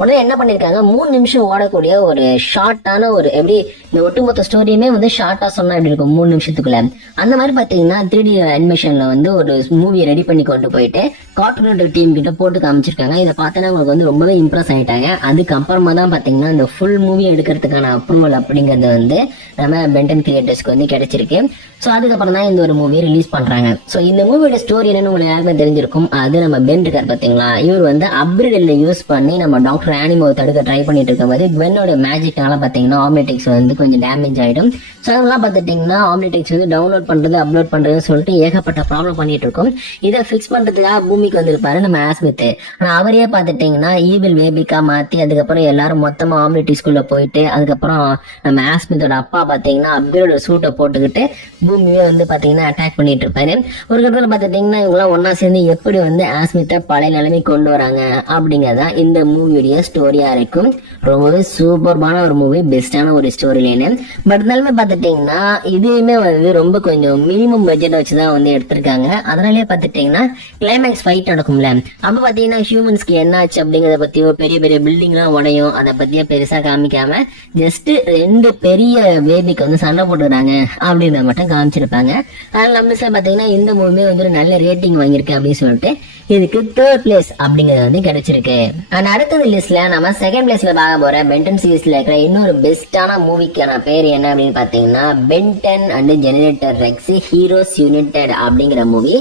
உடனே என்ன பண்ணியிருக்காங்க, 3 நிமிஷம் ஓடக்கூடிய ஒரு ஷார்ட்டான ஒரு எப்படி இந்த ஒட்டுமொத்த ஸ்டோரியுமே வந்து ஷார்ட்டா சொன்னா எப்படி இருக்கும் 3 நிமிஷத்துக்குள்ள, அந்த மாதிரி பார்த்தீங்கன்னா 3D அனிமேஷன்ல வந்து ஒரு மூவியை ரெடி பண்ணி கொண்டு போயிட்டு கார்ட்டூன் டீம் கிட்ட போட்டு காமிச்சிருக்காங்க. இதை பார்த்தோன்னா உங்களுக்கு வந்து ரொம்பவே இம்ப்ரெஸ் ஆயிட்டாங்க. அதுக்கப்புறமா தான் பார்த்தீங்கன்னா இந்த ஃபுல் மூவி எடுக்கிறதுக்கான அப்ரூவல் அப்படிங்கிறது வந்து நம்ம பென்டன் கிரியேட்டர்ஸ்க்கு வந்து கிடைச்சிருக்கு. ஸோ அதுக்கப்புறம் தான் இந்த ஒரு மூவி ரிலீஸ் பண்றாங்க. ஸோ இந்த மூவியோட ஸ்டோரி என்னன்னு உங்களுக்கு யாருமே தெரிஞ்சிருக்கும். அது நம்ம பென் இருக்கார் பார்த்தீங்களா, இவர் வந்து அப்ரிடெல்ல யூஸ் பண்ணி நம்ம டாக்டர் ஆனிமோவை தடுக்க ட்ரை பண்ணிட்டு இருக்கும்போது குவென்னோட மேஜிக்னால பார்த்தீங்கன்னா ஆம்னிட்ரிக்ஸ் வந்து கொஞ்சம் டேமேஜ் ஆயிடும். ஸோ அதெல்லாம் பார்த்துட்டீங்கன்னா ஆம்னிட்ரிக்ஸ் வந்து டவுன்லோட் பண்றது அப்லோட் பண்றதுன்னு சொல்லிட்டு ஏகப்பட்ட ப்ராப்ளம் பண்ணிட்டு இருக்கும். இதை ஃபிக்ஸ் பண்றதுக்காக பூமிக்கு வந்திருப்பாரு நம்ம ஆஸ்மித். ஆனா அவரே பார்த்துட்டீங்கன்னா ஈவில் வேபிக்கா மாத்தி அதுக்கப்புறம் எல்லாரும் மொத்தமா ஆம்னிட்ரிக்ஸ்குள்ள போயிட்டு அதுக்கப்புறம் நம்ம ஆஸ்மித்தோட அப்பா பார்த்தீங்கன்னா அப்கிரேட் சூட்டை போட்டுக்கிட்டு பூமியை வந்து பாத்தீங்கன்னா அட்டாக் பண்ணிட்டு இருப்பாரு. ஒரு கட்டத்தில் பார்த்துட்டீங்கன்னா இவங்களாம் ஒன்னா சேர்ந்து எப்படி வந்து ஆஸ்மித்தை பழைய நிலைமை கொண்டு வராங்க அப்படிங்கறதான் இந்த மூவியுடைய ஸ்டோரியா இருக்கும். ரொம்பவே சூப்பர்பான ஒரு மூவி, பெஸ்டான ஒரு ஸ்டோரி லைனு. பட் இருந்தாலுமே பார்த்துட்டீங்கன்னா இதுவுமே வந்து ரொம்ப கொஞ்சம் மினிமம் பட்ஜெட் வச்சுதான் வந்து எடுத்திருக்காங்க. அதனாலே பார்த்துட்டீங்கன்னா கிளைமேக்ஸ் ஃபைட் நடக்கும்ல, அப்ப பாத்தீங்கன்னா ஹியூமன்ஸ்க்கு என்ன ஆச்சு அப்படிங்கறத பத்தியோ பெரிய பெரிய பில்டிங் எல்லாம் உடையும் அதை பத்தியோ பெருசா காமிக்காம ஜஸ்ட் 2 பெரிய பேபிக்கு வந்து சண்டை போட்டுறாங்க அப்படின்றத மட்டும் காமிச்சிருப்பாங்க. அதனால நம்ம பாத்தீங்கன்னா இந்த மூவி வந்து ஒரு நல்ல ரேட்டிங் வாங்கியிருக்கு அப்படின்னு சொல்லிட்டு இதுக்கு 3rd பிளேஸ் அப்படிங்கிறது வந்து கிடைச்சிருக்கு. அண்ட் அடுத்தது லிஸ்ட்ல நம்ம 2nd பிளேஸ்ல பார்க்க போற பென்டன் சீரிஸ்ல இருக்கிற இன்னொரு பெஸ்டான மூவிக்கான பேர் என்ன அப்படின்னு பாத்தீங்கன்னா Ben 10 and generator Rex heroes United அப்படிங்கிற மூவி.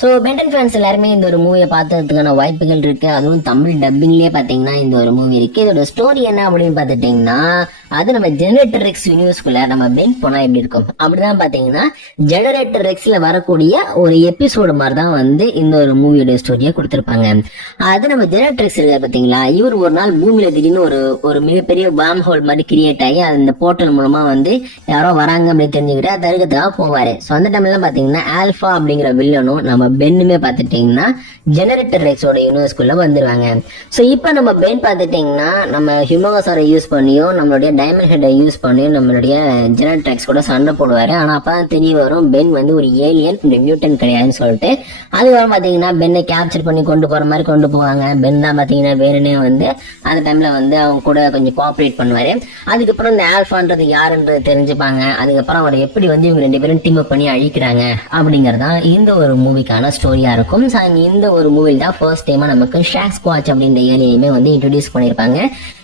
ஸோ பென்டன் ஃபேன்ஸ் எல்லாருமே இந்த ஒரு மூவியை பார்த்துறதுக்கான வாய்ப்புகள் இருக்கு. அதுவும் தமிழ் டப்பிங்லேயே பார்த்தீங்கன்னா இந்த ஒரு மூவி இருக்கு. இதோட ஸ்டோரி என்ன அப்படின்னு பார்த்துட்டீங்கன்னா அது நம்ம ஜெனரேட்டர் ரெக்ஸ் யூனிவர்ஸ்குள்ள நம்ம பென் போனா எப்படி இருக்கும் அப்படிதான் பாத்தீங்கன்னா ஜெனரேட்டர் ரெக்ஸ்ல வரக்கூடிய ஒரு எபிசோடு மாதிரி தான் வந்து இந்த ஒரு மூவியோட ஸ்டோரியா கொடுத்திருப்பாங்க. அது நம்ம ஜெனரேட்டர் ரெக்ஸ் இருக்க பாத்தீங்களா, இவர் ஒரு நாள் பூமியில திடீர்னு ஒரு மிகப்பெரிய வார்ம் ஹோல் மாதிரி கிரியேட் ஆகி அந்த போர்ட்டல் மூலமா வந்து யாரோ வராங்க அப்படின்னு தெரிஞ்சுக்கிட்டு தடுக்கிறதுக்காக போவாரு. ஸோ அந்த டைம்ல பாத்தீங்கன்னா ஆல்பா அப்படிங்கிற வில்லனும் நம்ம பென்னுமே பாத்துட்டீங்கன்னா ஜெனரேட்டர் ரெக்ஸோட யூனிவர்ஸ்குள்ள வந்துருவாங்க. ஸோ இப்போ நம்ம பென் பாத்துட்டீங்கன்னா நம்ம ஹியூமோகாசாரை யூஸ் பண்ணியும் நம்மளுடைய டைமண்ட் ஹெட்டை யூஸ் பண்ணி நம்மளுடைய ஜெனரேட்டர் கூட சண்டை போடுவாரு. ஆனா அப்பதான் தெரிய வரும் பென் வந்து ஒரு ஏலியன், மியூட்டன் கிடையாதுன்னு சொல்லிட்டு. அதுக்கப்புறம் பாத்தீங்கன்னா பென்னை கேப்சர் பண்ணி கொண்டு போற மாதிரி கொண்டு போவாங்க. பென் தான் பாத்தீங்கன்னா வேணுனே வந்து அந்த டைம்ல வந்து அவங்க கூட கொஞ்சம் கோஆபரேட் பண்ணுவாரு. அதுக்கப்புறம் இந்த ஆல்பான்றது யாருன்றது தெரிஞ்சுப்பாங்க. அதுக்கப்புறம் அவர் எப்படி வந்து இவங்க 2 பேரும் டீம் அப் பண்ணி அழிக்கிறாங்க அப்படிங்கறதான் இந்த ஒரு மூவிக்கான பேசிக்கான ஸ்டோரியா இருக்கும். இந்த ஒரு மூவில தான் ஃபர்ஸ்ட் டைமா நமக்கு ஷாக் ஸ்குவாட்ச் அப்படின்ற ஏலியமே வந்து இன்ட்ரோடியூஸ் பண்ணிருப்பாங்க.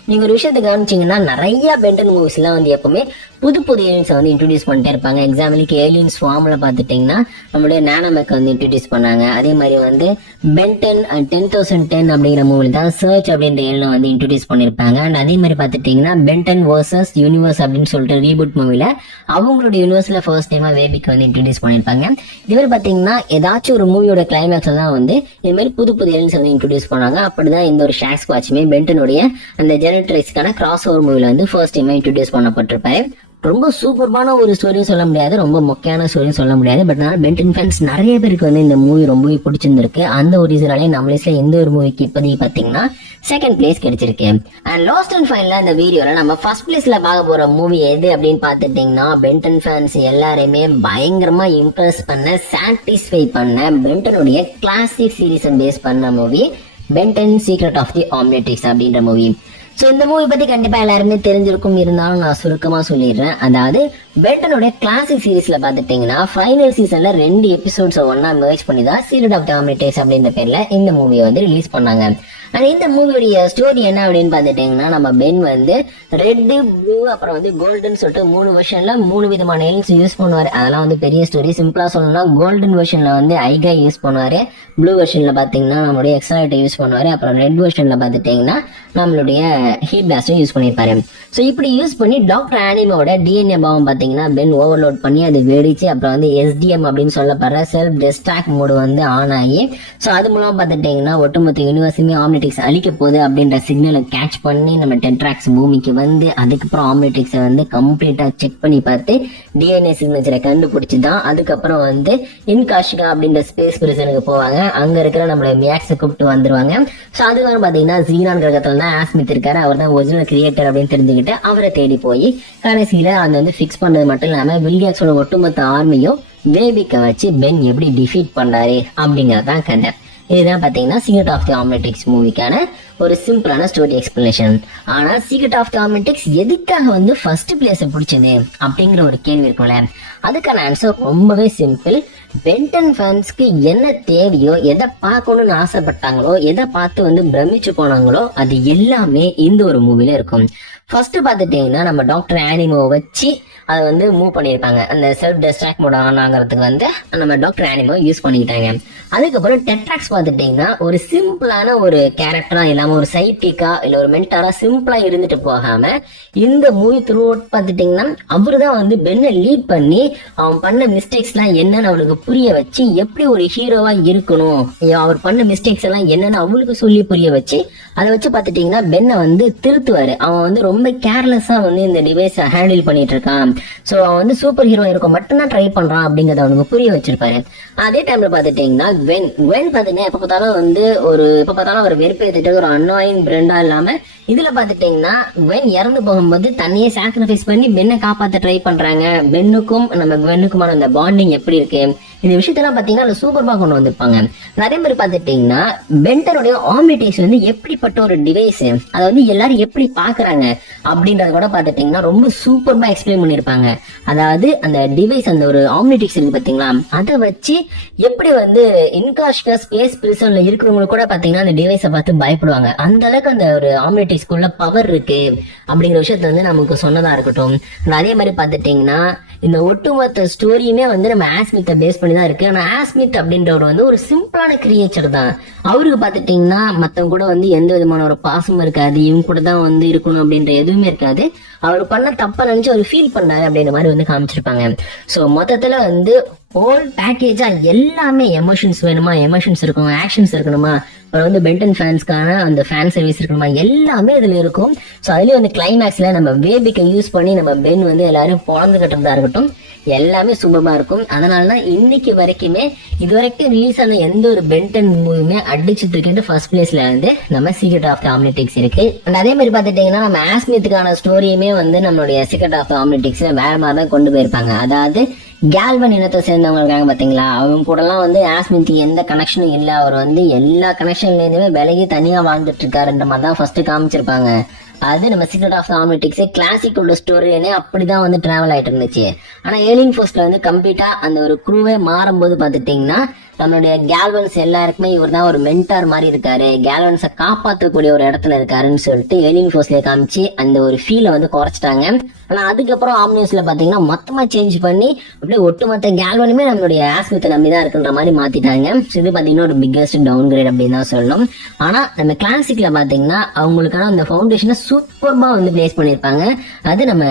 நீங்க ஒரு விஷயத்தை கவனிச்சீங்கன்னா நிறைய பென்டன் மூவிஸ் எல்லாம் வந்து எப்பவுமே புது புது ஏலியன்ஸ் வந்து இன்ட்ரோடியூஸ் பண்ணிட்டே இருப்பாங்க. எக்ஸாம்பிளுக்கு ஏலியன் ஸ்வாம்ல பாத்துட்டீங்கன்னா நம்மளுடைய நானோமேக் வந்து இன்ட்ரோடியூஸ் பண்ணாங்க. அதே மாதிரி வந்து பென்டன் 10,010 அப்படிங்கிற மூவில தான் சர்ச் அப்படின்ற ஏலியன் வந்து இன்ட்ரோடியூஸ் பண்ணிருப்பாங்க. அண்ட் அதே மாதிரி பாத்துட்டீங்கன்னா பென்டன் வர்சஸ் யூனிவர்ஸ் அப்படின்னு சொல்லிட்டு ரீபூட் மூவில அவங்களுடைய யூனிவர்ஸ்ல ஃபர்ஸ்ட் டைமா வேபிக்கு வந்து இன்ட்ரோடியூஸ் பண்ணிருப்பாங்க. இது மாதிரி பாத்தீங்கன்னா ஏதாச்சும் ஒரு மூவியோட கிளைமேக்ஸ் தான் வந்து இது மாதிரி புது புது ஏலியன்ஸ் வந்து இன்ட்ரோடியூஸ் பண்ணாங்க. அப்படிதான் இந்த ஒரு ஷாக் ஸ்குவாட்சுமே பென்டனுடைய அந்த ஜெனட்ரைஸ்க்கான கிராஸ் ஓவர் மூவில வந்து ஃபர்ஸ்ட் டைமா இன்ட்ரோடியூஸ் பண்ணப்பட்டிருப்பாரு. ரொம்ப சூப்பர்பான ஒரு ஸ்டோரியும் சொல்ல முடியாது, ரொம்ப முக்கியமான ஸ்டோரியும் சொல்ல முடியாது. பட் ஆனால் பென்டன் ஃபேன்ஸ் நிறைய பேருக்கு வந்து இந்த மூவி ரொம்பவே பிடிச்சிருந்திருக்கு. அந்த ஒரு ரீசனாலே நம்மளே எந்த ஒரு மூவிக்கு இப்போதைக்கு பாத்தீங்கன்னா செகண்ட் பிளேஸ் கிடைச்சிருக்கு. அண்ட் லாஸ்ட் அண்ட் ஃபைனலா இந்த வீடியோல நம்ம ஃபர்ஸ்ட் பிளேஸ்ல பார்க்க போற மூவி எது அப்படின்னு பாத்துட்டீங்கன்னா பென்டன் ஃபேன்ஸ் எல்லாரையுமே பயங்கரமா இம்ப்ரெஸ் பண்ண, சாட்டிஸ்ஃபை பண்ண பென்டனுடைய கிளாசிக் சீரீஸை பேஸ் பண்ண movie Ben Ten secret of the Omnitrix அப்படின்ற மூவி. ஸோ இந்த மூவி பத்தி கண்டிப்பா எல்லாருமே தெரிஞ்சிருக்கும், இருந்தாலும் நான் சுருக்கமா சொல்லிடுறேன். அதாவது பென்டனுடைய கிளாசிக் சீரீஸ்ல பாத்துட்டீங்கன்னா ஃபைனல் சீசன்ல 2 எபிசோட்ஸ் ஒன்னா மெர்ஜ் பண்ணி தான் சீக்ரெட் ஆஃப் தி ஆம்னிட்ரிக்ஸ் அப்படின்ற பேர்ல இந்த மூவியை வந்து ரிலீஸ் பண்ணாங்க. அண்ட் இந்த மூவியோடைய ஸ்டோரி என்ன அப்படின்னு பாத்துட்டீங்கன்னா நம்ம பென் வந்து ரெட், ப்ளூ அப்புறம் வந்து கோல்டன் சொல்லிட்டு 3 வெர்ஷன்ல 3 விதமான ஏலியன்ஸ் யூஸ் பண்ணுவாரு. அதெல்லாம் வந்து பெரிய ஸ்டோரி. சிம்பிளா சொல்லணும்னா கோல்டன் வெர்ஷன்ல வந்து ஐகா யூஸ் பண்ணுவாரு, ப்ளூ வெர்ஷன்ல பாத்தீங்கன்னா நம்மளுடைய எக்ஸலைட்டை யூஸ் பண்ணுவாரு, அப்புறம் ரெட் வெர்ஷன்ல பாத்துட்டீங்கன்னா நம்மளுடைய ஹீட் பிளாஸ்டும் யூஸ் பண்ணிருப்பாரு. ஸோ இப்படி யூஸ் பண்ணி டாக்டர் ஆனிமோட டிஎன்ஏ பாவம் பாத்தீங்கன்னா பென் ஓவர்லோட் பண்ணி அது வெடிச்சு அப்புறம் வந்து எஸ்டிஎம் அப்படின்னு சொல்லப்படுற செல்ஃப் டெஸ்ட்ராக்ட் மோடு வந்து ஆன் ஆகி ஸோ அது மூலமா பாத்துட்டீங்கன்னா ஒட்டுமொத்த யூனிவர்ஸுமே ஆம்னிட்ரிக்ஸ் அழிக்க போகுது அப்படின்ற சிக்னலை கேட்ச் பண்ணி நம்ம டெட்ராக்ஸ் பூமிக்கு வந்து அதுக்கப்புறம் ஆம்னிட்ரிக்ஸை வந்து கம்ப்ளீட்டா செக் பண்ணி பார்த்து டிஎன்ஏ சிக்னேச்சரை கண்டுபிடிச்சு தான் அதுக்கப்புறம் வந்து இன்காஷிகா அப்படின்ற ஸ்பேஸ் பிரிசனுக்கு போவாங்க. அங்க இருக்கிற நம்மளோட மியாக்ஸை கூப்பிட்டு வந்துருவாங்க. ஸோ அதுக்கு பாத்தீங்கன்னா ஜீனான் கிரகத்துல தான் ஆஸ்மித் இருக்காரு, அவர் தான் ஒரிஜினல் கிரியேட்டர் அப்படின்னு தெரிஞ்சுக்கிட்டு அவரை தேடி போய் கடைசியில அதை வந்து பிக்ஸ் பண்ணது மட்டும் இல்லாம வில்கியாக்ஸோட ஒட்டுமொத்த ஆர்மியும் வேபிக்க வச்சு பென் எப்படி டிஃபீட் பண்றாரு அப்படிங்கறதான் கதை. இதுதான் பாத்தீங்கன்னா சீக்ரெட் ஆஃப் தி ஆம்னிட்ரிக்ஸ் மூவிக்கான ஒரு சிம்பிளான ஸ்டோரி எக்ஸ்பிளனேஷன். ஆனா சீக்ரெட் ஆஃப் தி ஆம்னிட்ரிக்ஸ் எதுக்காக வந்து ஃபர்ஸ்ட் பிளேஸ் பிடிச்சது அப்படிங்கிற ஒரு கேள்வி இருக்கும்ல, அதுக்கான ஆன்சர் ரொம்பவே சிம்பிள். பென்டன் ஃபேன்ஸ்க்கு என்ன தேவையோ, எதை பார்க்கணும்னு ஆசைப்பட்டாங்களோ, எதை பார்த்து வந்து பிரமிச்சு போனாங்களோ அது எல்லாமே இந்த ஒரு மூவில இருக்கும். ஃபர்ஸ்ட் பாத்துட்டீங்கன்னா நம்ம டாக்டர் ஆனிமோ வச்சு அதை வந்து மூவ் பண்ணியிருப்பாங்க. அந்த செல்ஃப் டெஸ்ட்ராக்ட் மோட் ஆன் ஆகிறதுக்கு வந்து நம்ம டாக்டர் ஆனிமோ யூஸ் பண்ணிக்கிட்டாங்க. அதுக்கப்புறம் டெட்ராக்ஸ் பாத்துட்டீங்கன்னா ஒரு சிம்பிளான ஒரு கேரக்டரா இல்லாம ஒரு சைட்டிக்கா இல்ல ஒரு மென்டாரா சிம்பிளா இருந்துட்டு போகாம இந்த மூவி த்ரூ அவுட் பாத்துட்டீங்கன்னா அவரு தான் வந்து பென்னை லீட் பண்ணி அவன் பண்ண மிஸ்டேக்ஸ் எல்லாம் என்னன்னு அவனுக்கு புரிய வச்சு எப்படி ஒரு ஹீரோவா இருக்கணும், அவர் பண்ண மிஸ்டேக்ஸ் எல்லாம் என்னன்னு அவளுக்கு சொல்லி புரிய வச்சு அதை வச்சு பாத்துட்டீங்கன்னா பென்னை வந்து திருத்துவாரு. அவன் வந்து ரொம்ப கேர்லெஸ்ஸா வந்து இந்த டிவைஸை ஹேண்டில் பண்ணிட்டு இருக்கான், சோ அவன் வந்து சூப்பர் ஹீரோ இருக்க மட்டும்தான் ட்ரை பண்றான் அப்படிங்கறத அவனுக்கு புரிய வச்சிருப்பாரு. அதே டைம்ல பாத்துட்டீங்கன்னா வென் பாத்தீங்கன்னா எப்ப பார்த்தாலும் ஒரு வெறுப்பேத்திட்டு ஒரு அன்னாயிங் பிரெண்டா இல்லாம இதுல பாத்துட்டீங்கன்னா வென் இறந்து போகும்போது தன்னையே சாக்ரிஃபைஸ் பண்ணி பென்னை காப்பாத்த ட்ரை பண்றாங்க. பென்னுக்குமான அந்த பாண்டிங் எப்படி இருக்கு, இந்த விஷயத்தெல்லாம் பாத்தீங்கன்னா சூப்பர்பா கொண்டு வந்திருப்பாங்க. நிறைய பேர் பாத்துட்டீங்கன்னா பென்டனுடைய ஆம்னிட்ரிக்ஸ் வந்து எப்படிப்பட்ட ஒரு டிவைஸ், அதை வந்து எல்லாரும் எப்படி பாக்குறாங்க அப்படின்றத கூட பாத்துட்டீங்கன்னா ரொம்ப சூப்பர்பா எக்ஸ்பிளைன் பண்ணிருப்பாங்க. அதாவது அந்த டிவைஸ், அந்த ஒரு ஆம்னிட்ரிக்ஸ் இருக்கு பாத்தீங்களா, அதை வச்சு எப்படி வந்து இன்காஷ்கா ஸ்பேஸ் பிரிசன்ல இருக்கிறவங்களுக்கு கூட பாத்தீங்கன்னா அந்த டிவைஸை பார்த்து பயப்படுவாங்க. அந்த அளவுக்கு அந்த ஒரு ஆம்னிட்ரிக்ஸ்குள்ள பவர் இருக்கு அப்படிங்கிற விஷயத்த வந்து நமக்கு சொன்னதா இருக்கட்டும். அதே மாதிரி பாத்துட்டீங்கன்னா இந்த ஒட்டுமொத்த ஸ்டோரியுமே வந்து நம்ம ஆஸ்மித்தை பேஸ் பண்ணி தான் இருக்கு. ஆனா ஆஸ்மித் அப்படின்றவர் வந்து ஒரு சிம்பிளான கிரியேச்சர் தான். அவருக்கு பாத்துட்டீங்கன்னா மத்தவங்க கூட வந்து எந்த விதமான ஒரு பாசமும் இருக்காது, இவங்க கூட தான் வந்து இருக்கணும் அப்படின்ற எதுவுமே இருக்காது. அவர் பண்ண தப்பா நினைச்சு அவர் ஃபீல் பண்ணாரு அப்படின்ற மாதிரி வந்து காமிச்சிருப்பாங்க. சோ மொத்தத்துல வந்து ஹோல் பேக்கேஜா எல்லாமே எமோஷன்ஸ் வேணுமா, எமோஷன்ஸ் இருக்கணும், ஆக்ஷன்ஸ் இருக்கணுமா, அப்புறம் வந்து பென்டன் ஃபேன்ஸ்க்கான அந்த ஃபேன் சர்வீஸ் இருக்கணுமா, எல்லாமே இதுல இருக்கும். ஸோ அதுலயும் வந்து கிளைமேக்ஸ்ல நம்ம வேபிக்கை யூஸ் பண்ணி நம்ம பென் வந்து எல்லாரும் பொழந்து கட்டுறதா இருக்கட்டும், எல்லாமே சூப்பரா இருக்கும். அதனாலதான் இன்னைக்கு வரைக்குமே இதுவரைக்கும் ரிலீஸ் ஆன எந்த ஒரு பென்டன் மூவியுமே அடிச்சு தூக்கிட்டு ஃபர்ஸ்ட் பிளேஸ்ல வந்து நம்ம சீக்ரெட் ஆஃப் தி ஆம்னிட்ரிக்ஸ் இருக்கு. அண்ட் அதே மாதிரி பாத்துட்டீங்கன்னா நம்ம ஆஸ்மித்துக்கான ஸ்டோரியுமே வந்து நம்மளுடைய சீக்ரெட் ஆஃப் தி ஆம்னிட்ரிக்ஸ் வேற மாதிரி தான் கொண்டு போயிருப்பாங்க. அதாவது கேல்வன் இனத்தை சேர்ந்தவங்க இருக்காங்க பாத்தீங்களா, அவங்க கூட எல்லாம் வந்து ஆஸ்மித்துக்கு எந்த கனெக்ஷனும் இல்ல, அவர் வந்து எல்லா கனெக்ஷன்ல இருந்துமே விலகி தனியா வாழ்ந்துட்டு இருக்காருன்ற மாதிரி தான் ஃபர்ஸ்ட் காமிச்சிருப்பாங்க. அது நம்ம சீக்ரெட் ஆஃப் ஆம்னிட்ரிக்ஸ் கிளாசிக் உள்ள ஸ்டோரியிலே அப்படிதான் வந்து டிராவல் ஆயிட்டு இருந்துச்சு. ஆனா ஏலியன் ஃபோர்ஸ்ல வந்து கம்ப்ளீட்டா அந்த ஒரு குரூவே மாறும்போது பாத்துட்டீங்கன்னா நம்மளுடைய கேல்வன்ஸ் எல்லாருக்குமே இவர் தான் ஒரு மென்டார் மாதிரி இருக்காரு, கேல்வன்ஸை காப்பாற்றக்கூடிய ஒரு இடத்துல இருக்காருன்னு சொல்லிட்டு ஏலியன் ஃபோர்ஸ்ல காமிச்சு அந்த ஒரு ஃபீலை வந்து குறைச்சிட்டாங்க. ஆனா அதுக்கப்புறம் ஆம்னியஸ்ல பாத்தீங்கன்னா மொத்தமா சேஞ்ச் பண்ணி அப்படியே ஒட்டுமொத்த கேல்வனுமே நம்மளுடைய ஆஸ்மித்தை நம்பி தான் இருக்குன்ற மாதிரி மாத்திட்டாங்க. இது பாத்தீங்கன்னா ஒரு பிக்கஸ்ட் டவுன் கிரேட் அப்படின்னு தான் சொல்லணும். ஆனா நம்ம கிளாசிக்ல பாத்தீங்கன்னா அவங்களுக்கான அந்த ஃபவுண்டேஷனை சூப்பர்பா வந்து பிளேஸ் பண்ணிருப்பாங்க. அது நம்ம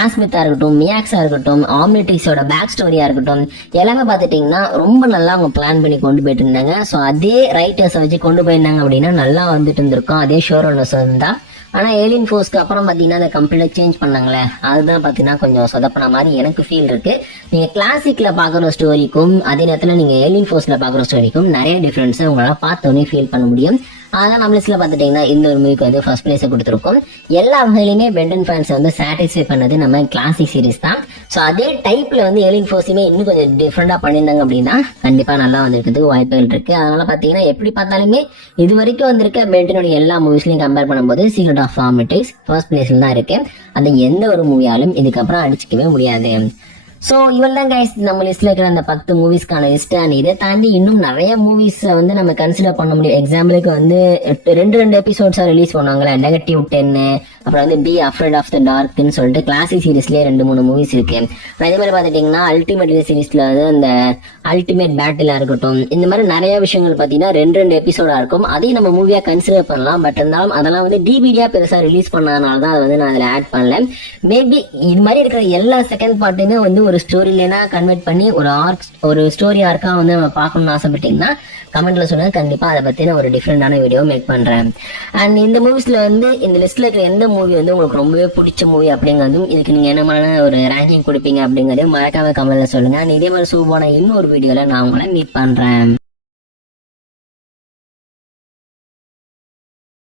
ஆஸ்மித்தா இருக்கட்டும், மியாக்ஸா இருக்கட்டும், ஆம்னிட்ரிக்ஸோட பேக் ஸ்டோரியா இருக்கட்டும், எல்லாமே பாத்துட்டீங்கன்னா ரொம்ப நல்லா அவங்க பிளான் பண்ணி கொண்டு போயிட்டு இருந்தாங்க. ஸோ அதே ரைட்டர்ஸை வச்சு கொண்டு போயிருந்தாங்க அப்படின்னா நல்லா வந்துட்டு இருந்திருக்கும், அதே ஷோர் ஓனர்ஸ் இருந்தா. ஆனா ஏலியன் ஃபோர்ஸ்க்கு அப்புறம் பாத்தீங்கன்னா அதை கம்ப்ளீட்டா சேஞ்ச் பண்ணாங்களே, அதுதான் பாத்தீங்கன்னா கொஞ்சம் சொதப்பின மாதிரி எனக்கு ஃபீல் இருக்கு. நீங்க கிளாசிக்ல பாக்குற ஸ்டோரிக்கும் அதே நேரத்துல நீங்க ஏலியன் ஃபோர்ஸ்ல பாக்குற ஸ்டோரிக்கும் நிறைய டிஃபரன்ஸ் உங்களால பார்த்தோன்னே ஃபீல் பண்ண முடியும். அதான் நம்ம லிஸ்ட்ல பாத்துட்டீங்கன்னா இந்த ஒரு மூவிக்கு வந்து ஃபர்ஸ்ட் பிளேஸ் கொடுத்துருக்கோம். எல்லா வகையிலுமே பெண்டன் ஃபேன்ஸ் வந்து சாட்டிஸ்ஃபை பண்ணது நம்ம கிளாசிக் சீரிஸ் தான். ஸோ அதே டைப்ல வந்து ஏலியன் ஃபோர்ஸுமே இன்னும் கொஞ்சம் டிஃப்ரெண்டா பண்ணியிருந்தாங்க அப்படின்னா கண்டிப்பா நல்லா வந்திருக்கிறதுக்கு வாய்ப்புகள் இருக்கு. அதனால பாத்தீங்கன்னா எப்படி பார்த்தாலுமே இது வரைக்கும் வந்திருக்க பெண்டனுடைய எல்லா மூவிஸ்லயும் கம்பேர் பண்ணும்போது சீக்ரெட் ஆஃப் ஆம்னிட்ரிக்ஸ் ஃபர்ஸ்ட் பிளேஸ்ல தான் இருக்கு. அது எந்த ஒரு மூவியாலும் இதுக்கப்புறம் அடிச்சுக்கவே முடியாது. ஸோ இவள் தான் கைஸ் நம்ம லிஸ்ட்ல இருக்கிற அந்த 10 மூவிஸ்க்கான லிஸ்ட். அண்ட் இதை தாண்டி இன்னும் நிறைய மூவிஸ் வந்து நம்ம கன்சிடர் பண்ண முடியும். எக்ஸாம்பிளுக்கு வந்து 2 எபிசோட்ஸா ரிலீஸ் பண்ணுவாங்களே, நெகட்டிவ் 10, அப்புறம் வந்து பி அஃப்ரெட் ஆஃப் த டார்க்னு சொல்லிட்டு கிளாசிக் சீரிஸ்லேயே 2-3 மூவிஸ் இருக்கு. அதே மாதிரி பார்த்துட்டீங்கன்னா அல்டிமேட் சீரிஸ்ல வந்து அந்த அல்டிமேட் பேட்டிலா இருக்கட்டும், இந்த மாதிரி நிறைய விஷயங்கள் பார்த்தீங்கன்னா 2 எபிசோடா இருக்கும். அதையும் நம்ம மூவியா கன்சிடர் பண்ணலாம். பட் இருந்தாலும் அதெல்லாம் வந்து டிவிடியா பெருசா ரிலீஸ் பண்ணாதனால தான் அதை வந்து நான் அதில் ஆட் பண்ணல. மேபி இது மாதிரி இருக்கிற எல்லா செகண்ட் பார்ட்டுமே வந்து ஒரு ஸ்டோரி லைனா கன்வெர்ட் பண்ணி ஒரு ஸ்டோரி ஆர்க்கா வந்து நம்ம பார்க்கணும்னு ஆசைப்பட்டீங்கன்னா கமெண்ட்ல சொல்லுங்க, கண்டிப்பா அதை பத்தின ஒரு டிஃப்ரெண்டான வீடியோ மேக் பண்றேன். அண்ட் இந்த மூவிஸ்ல வந்து இந்த லிஸ்ட்ல இருக்கிற எந்த மூவி வந்து உங்களுக்கு ரொம்பவே பிடிச்ச மூவி அப்படிங்கிறதும் இதுக்கு நீங்க என்னமான ஒரு ரேங்கிங் கொடுப்பீங்க அப்படிங்கறதையும் மறக்காம கமெண்ட்ல சொல்லுங்க. இதே மாதிரி சூப்பரான இன்னொரு வீடியோல நான் உங்களை மீட் பண்றேன்.